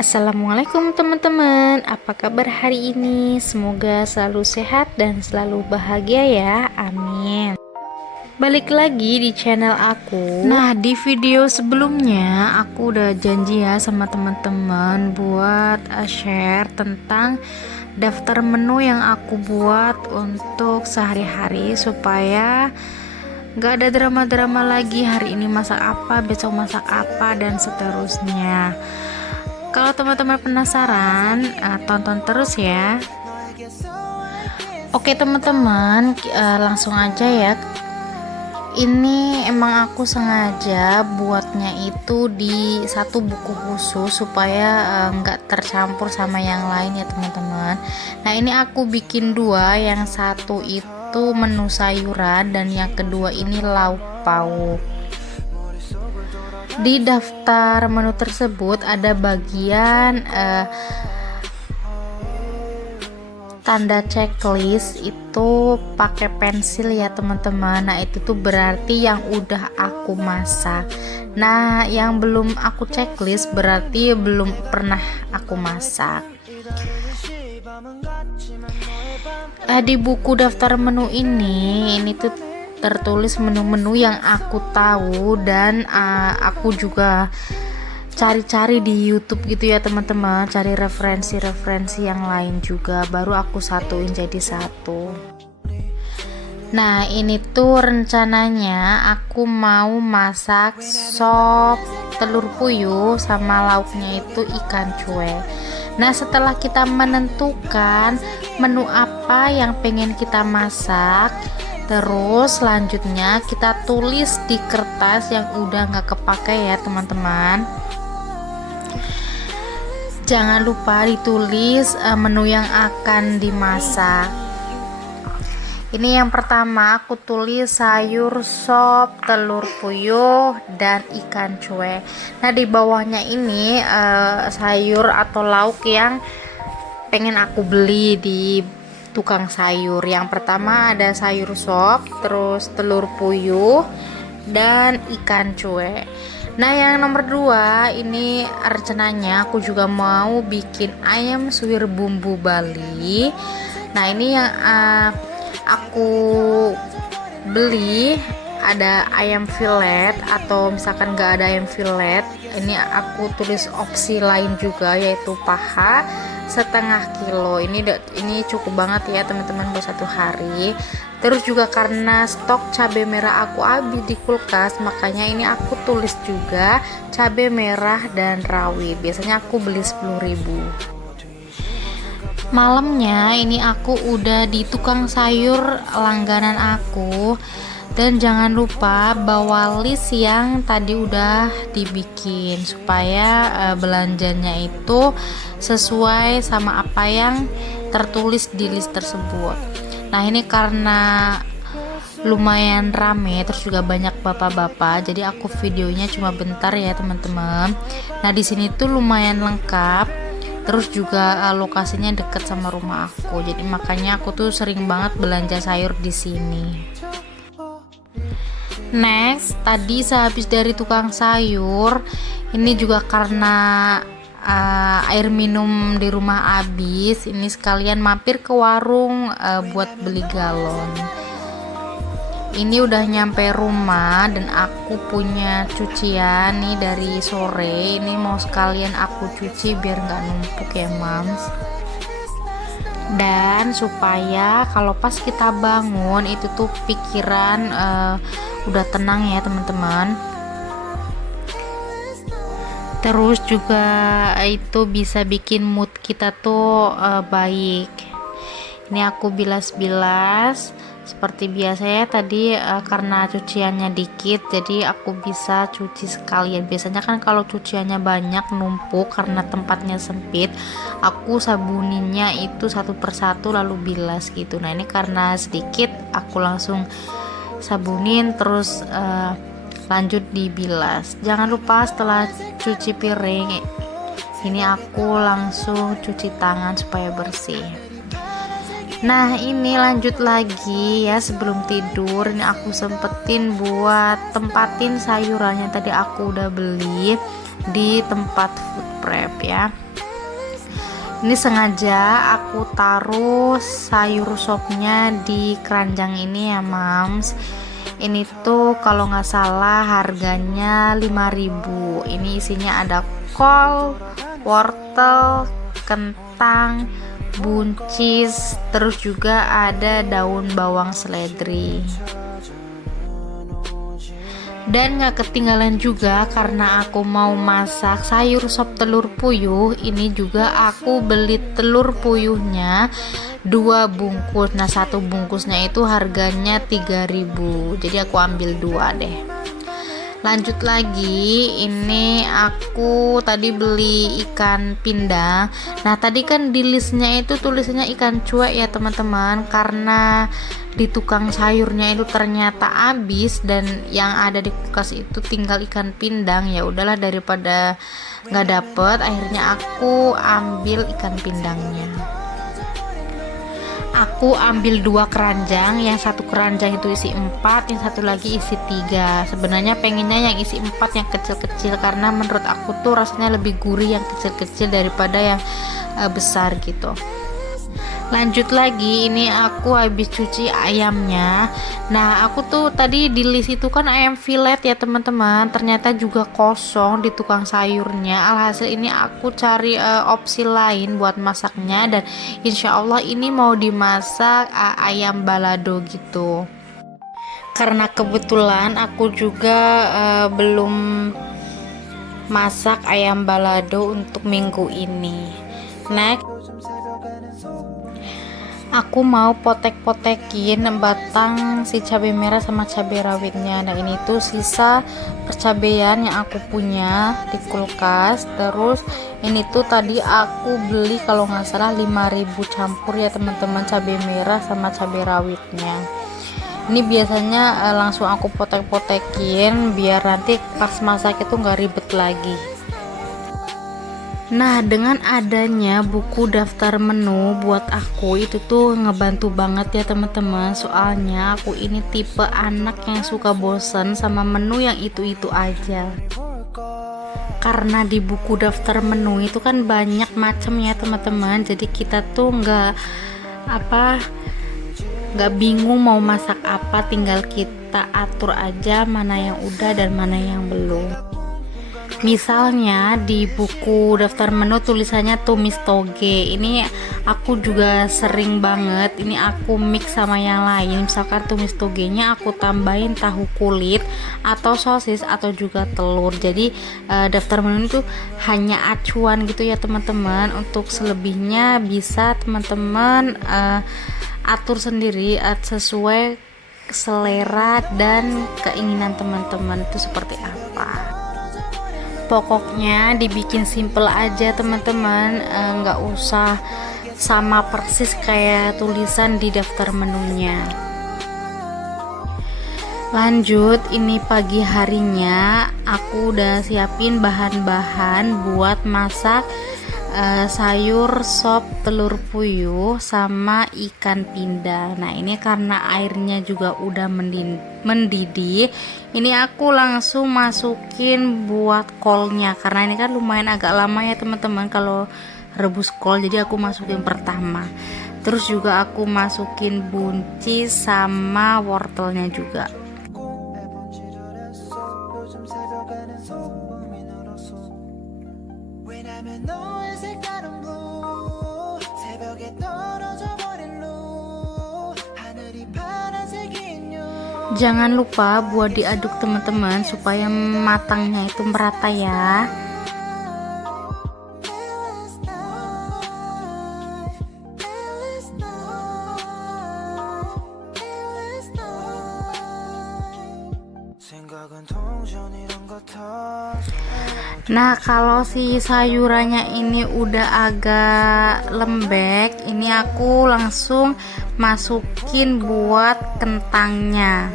Assalamualaikum teman-teman, apa kabar hari ini? Semoga selalu sehat dan selalu bahagia ya, amin. Balik lagi di channel aku. Nah, di video sebelumnya aku udah janji ya sama teman-teman buat share tentang daftar menu yang aku buat untuk sehari-hari supaya gak ada drama-drama lagi, hari ini masak apa, besok masak apa, dan seterusnya. Kalau teman-teman penasaran, tonton terus ya. Oke teman-teman, langsung aja ya. Ini emang aku sengaja buatnya itu di satu buku khusus supaya nggak tercampur sama yang lain ya teman-teman. Nah ini aku bikin dua, yang satu itu menu sayuran dan yang kedua ini lauk pauk. Di daftar menu tersebut ada bagian tanda checklist, itu pakai pensil ya teman-teman. Nah itu tuh berarti yang udah aku masak. Nah yang belum aku checklist berarti belum pernah aku masak. Di buku daftar menu ini tuh tertulis menu-menu yang aku tahu dan aku juga cari-cari di YouTube gitu ya teman-teman, cari referensi-referensi yang lain juga, baru aku satuin jadi satu. Nah ini tuh rencananya aku mau masak sop telur puyuh sama lauknya itu ikan cuek. Nah setelah kita menentukan menu apa yang pengen kita masak, terus selanjutnya kita tulis di kertas yang udah nggak kepake ya teman-teman. Jangan lupa ditulis menu yang akan dimasak. Ini yang pertama aku tulis sayur sop telur puyuh dan ikan cuek. Nah di bawahnya ini sayur atau lauk yang pengen aku beli di tukang sayur. Yang pertama ada sayur sop, terus telur puyuh dan ikan cuek. Nah yang nomor 2 ini rencananya aku juga mau bikin ayam suwir bumbu Bali. Nah ini yang aku beli ada ayam fillet, atau misalkan gak ada ayam fillet, ini aku tulis opsi lain juga yaitu paha setengah kilo. Ini cukup banget ya teman-teman buat satu hari. Terus juga karena stok cabai merah aku habis di kulkas, makanya ini aku tulis juga cabai merah dan rawit. Biasanya aku beli 10.000. Malamnya ini aku udah di tukang sayur langganan aku, dan jangan lupa bawa list yang tadi udah dibikin supaya belanjanya itu sesuai sama apa yang tertulis di list tersebut. Nah ini karena lumayan rame, terus juga banyak bapak-bapak, jadi aku videonya cuma bentar ya teman-teman. Nah di sini tuh lumayan lengkap, terus juga lokasinya deket sama rumah aku, jadi makanya aku tuh sering banget belanja sayur di sini. Next, tadi sehabis dari tukang sayur, ini juga karena air minum di rumah habis, ini sekalian mampir ke warung buat beli galon. Ini udah nyampe rumah dan aku punya cucian nih dari sore, ini mau sekalian aku cuci biar nggak numpuk ya mams. Dan supaya kalau pas kita bangun itu tuh pikiran udah tenang ya teman-teman. Terus juga itu bisa bikin mood kita tuh baik. Ini aku bilas-bilas seperti biasa ya tadi, karena cuciannya dikit jadi aku bisa cuci sekalian. Biasanya kan kalau cuciannya banyak numpuk karena tempatnya sempit, aku sabuninnya itu satu persatu lalu bilas gitu. Nah ini karena sedikit aku langsung sabunin terus lanjut dibilas. Jangan lupa setelah cuci piring ini aku langsung cuci tangan supaya bersih. Nah ini lanjut lagi ya, sebelum tidur ini aku sempetin buat tempatin sayurannya tadi aku udah beli. di tempat food prep ya. Ini sengaja aku taruh sayur sopnya di keranjang ini ya Mams. Ini tuh kalau nggak salah harganya 5.000. Ini isinya ada kol, wortel, kentang, buncis, terus juga ada daun bawang seledri. Dan gak ketinggalan juga karena aku mau masak sayur sop telur puyuh. Ini juga aku beli telur puyuhnya 2 bungkus. Nah, 1 bungkusnya itu harganya 3.000. Jadi aku ambil 2 deh. Lanjut lagi, ini aku tadi beli ikan pindang. Nah, tadi kan di listnya itu tulisannya ikan cuek ya teman-teman, karena di tukang sayurnya itu ternyata habis dan yang ada di kulkas itu tinggal ikan pindang. Ya udahlah, daripada nggak dapet, akhirnya aku ambil ikan pindangnya. Aku ambil 2 keranjang, yang 1 keranjang itu isi 4, yang satu lagi isi 3. Sebenarnya pengennya yang isi 4 yang kecil-kecil, karena menurut aku tuh rasanya lebih gurih yang kecil-kecil daripada yang besar gitu. Lanjut lagi, ini aku habis cuci ayamnya. Nah, aku tuh tadi di list itu kan ayam filet ya teman-teman, ternyata juga kosong di tukang sayurnya. Alhasil ini aku cari opsi lain buat masaknya, dan insya Allah ini mau dimasak ayam balado gitu. Karena kebetulan aku juga belum masak ayam balado untuk minggu ini. Next, aku mau potek-potekin batang si cabai merah sama cabai rawitnya. Nah, ini tuh sisa percabean yang aku punya di kulkas. Terus ini tuh tadi aku beli kalau nggak salah 5.000 campur ya teman-teman, cabai merah sama cabai rawitnya. Ini biasanya langsung aku potek-potekin biar nanti pas masak itu nggak ribet lagi. Nah, dengan adanya buku daftar menu buat aku itu tuh ngebantu banget ya teman-teman. Soalnya aku ini tipe anak yang suka bosen sama menu yang itu-itu aja. Karena di buku daftar menu itu kan banyak macam ya teman-teman. Jadi kita tuh nggak bingung mau masak apa, tinggal kita atur aja mana yang udah dan mana yang belum. Misalnya di buku daftar menu tulisannya tumis toge, ini aku juga sering banget ini aku mix sama yang lain. Misalkan tumis togenya aku tambahin tahu kulit atau sosis atau juga telur. Jadi daftar menu itu hanya acuan gitu ya teman-teman. Untuk selebihnya bisa teman-teman atur sendiri sesuai selera dan keinginan teman-teman itu seperti apa. Pokoknya dibikin simple aja teman-teman, nggak usah sama persis kayak tulisan di daftar menunya. Lanjut, ini pagi harinya aku udah siapin bahan-bahan buat masak sayur sop telur puyuh sama ikan pindang. Nah, ini karena airnya juga udah mendidih, ini aku langsung masukin buat kolnya, karena ini kan lumayan agak lama ya teman-teman kalau rebus kol, jadi aku masukin pertama. Terus juga aku masukin buncis sama wortelnya juga. Jangan lupa buat diaduk teman-teman supaya matangnya itu merata ya. Nah, kalau si sayurannya ini udah agak lembek, ini aku langsung masukin buat kentangnya.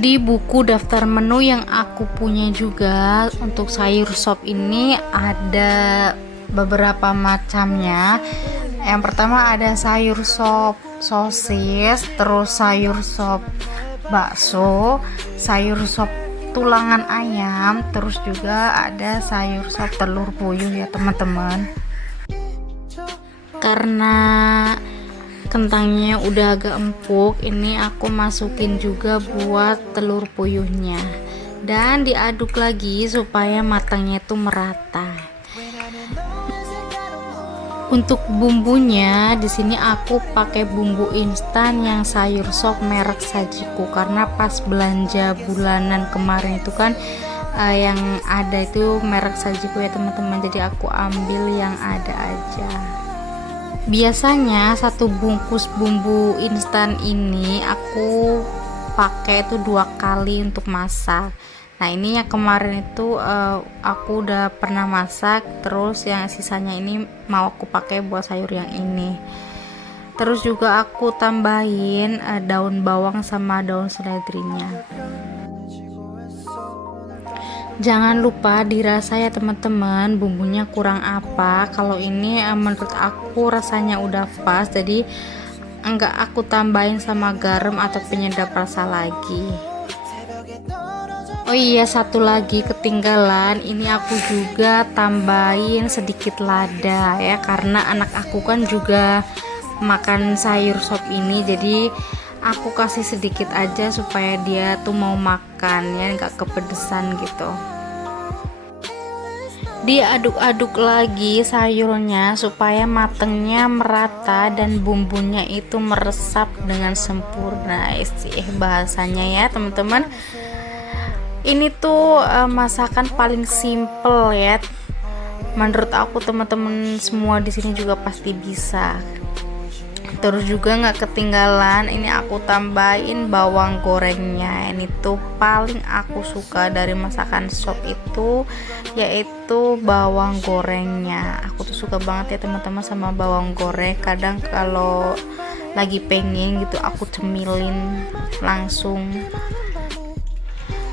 Di buku daftar menu yang aku punya juga untuk sayur sop ini ada beberapa macamnya. Yang pertama ada sayur sop sosis, terus sayur sop bakso, sayur sop tulangan ayam, terus juga ada sayur sop telur puyuh ya teman-teman. Karena kentangnya udah agak empuk, ini aku masukin juga buat telur puyuhnya dan diaduk lagi supaya matangnya itu merata. Untuk bumbunya di sini aku pakai bumbu instan yang sayur sop merek Sajiku, karena pas belanja bulanan kemarin itu kan yang ada itu merek Sajiku ya teman-teman, jadi aku ambil yang ada aja. Biasanya satu bungkus bumbu instan ini aku pakai itu 2 kali untuk masak. Nah ini yang kemarin itu aku udah pernah masak, terus yang sisanya ini mau aku pakai buat sayur yang ini. Terus juga aku tambahin daun bawang sama daun seledrinya. Jangan lupa dirasa ya teman-teman, bumbunya kurang apa. Kalau ini menurut aku rasanya udah pas, jadi enggak aku tambahin sama garam atau penyedap rasa lagi. Oh iya, satu lagi ketinggalan, ini aku juga tambahin sedikit lada ya, karena anak aku kan juga makan sayur sop ini, jadi aku kasih sedikit aja supaya dia tuh mau makan ya, nggak kepedesan gitu. Diaduk-aduk lagi sayurnya supaya matengnya merata dan bumbunya itu meresap dengan sempurna. Bahasanya ya teman-teman, ini tuh masakan paling simple ya menurut aku, teman-teman semua di sini juga pasti bisa. Terus juga nggak ketinggalan, ini aku tambahin bawang gorengnya. Ini tuh paling aku suka dari masakan sop itu, yaitu bawang gorengnya. Aku tuh suka banget ya teman-teman sama bawang goreng. Kadang kalau lagi pengen gitu aku cemilin langsung.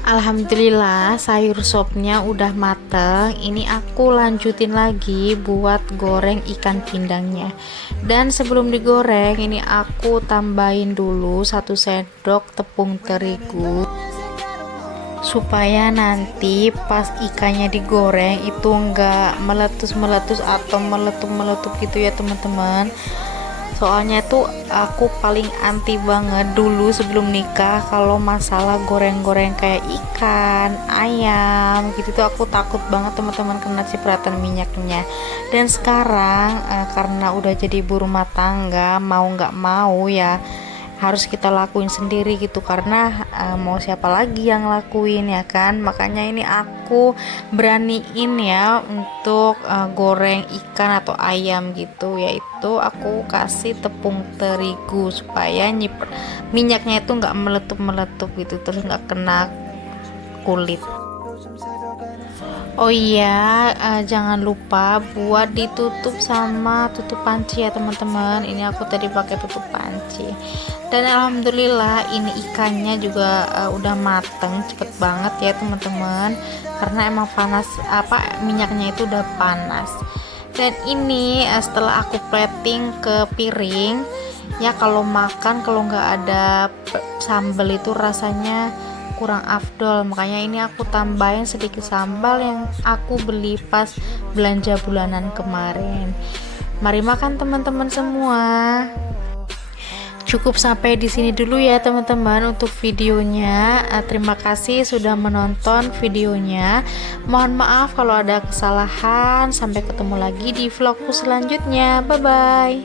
Alhamdulillah sayur sopnya udah mateng. Ini aku lanjutin lagi buat goreng ikan pindangnya. Dan sebelum digoreng ini aku tambahin dulu 1 sendok tepung terigu, supaya nanti pas ikannya digoreng itu enggak meletus-meletus atau meletup-meletup gitu ya teman-teman. Soalnya tuh aku paling anti banget dulu sebelum nikah kalau masalah goreng-goreng kayak ikan, ayam gitu tuh aku takut banget teman-teman kena cipratan minyaknya. Dan sekarang karena udah jadi ibu rumah tangga, mau nggak mau ya harus kita lakuin sendiri gitu, karena mau siapa lagi yang lakuin ya kan. Makanya ini aku beraniin ya untuk goreng ikan atau ayam gitu, yaitu aku kasih tepung terigu supaya minyaknya itu nggak meletup-meletup gitu, terus nggak kena kulit. Oh iya, jangan lupa buat ditutup sama tutup panci ya teman-teman. Ini aku tadi pakai tutup panci. Dan alhamdulillah ini ikannya juga udah mateng cepet banget ya teman-teman, karena emang panas, minyaknya itu udah panas. Dan ini setelah aku plating ke piring ya, kalau makan kalau nggak ada sambal itu rasanya kurang afdol. Makanya ini aku tambahin sedikit sambal yang aku beli pas belanja bulanan kemarin. Mari makan teman-teman semua. Cukup sampai di sini dulu ya teman-teman untuk videonya. Terima kasih sudah menonton videonya. Mohon maaf kalau ada kesalahan. Sampai ketemu lagi di vlogku selanjutnya. Bye bye.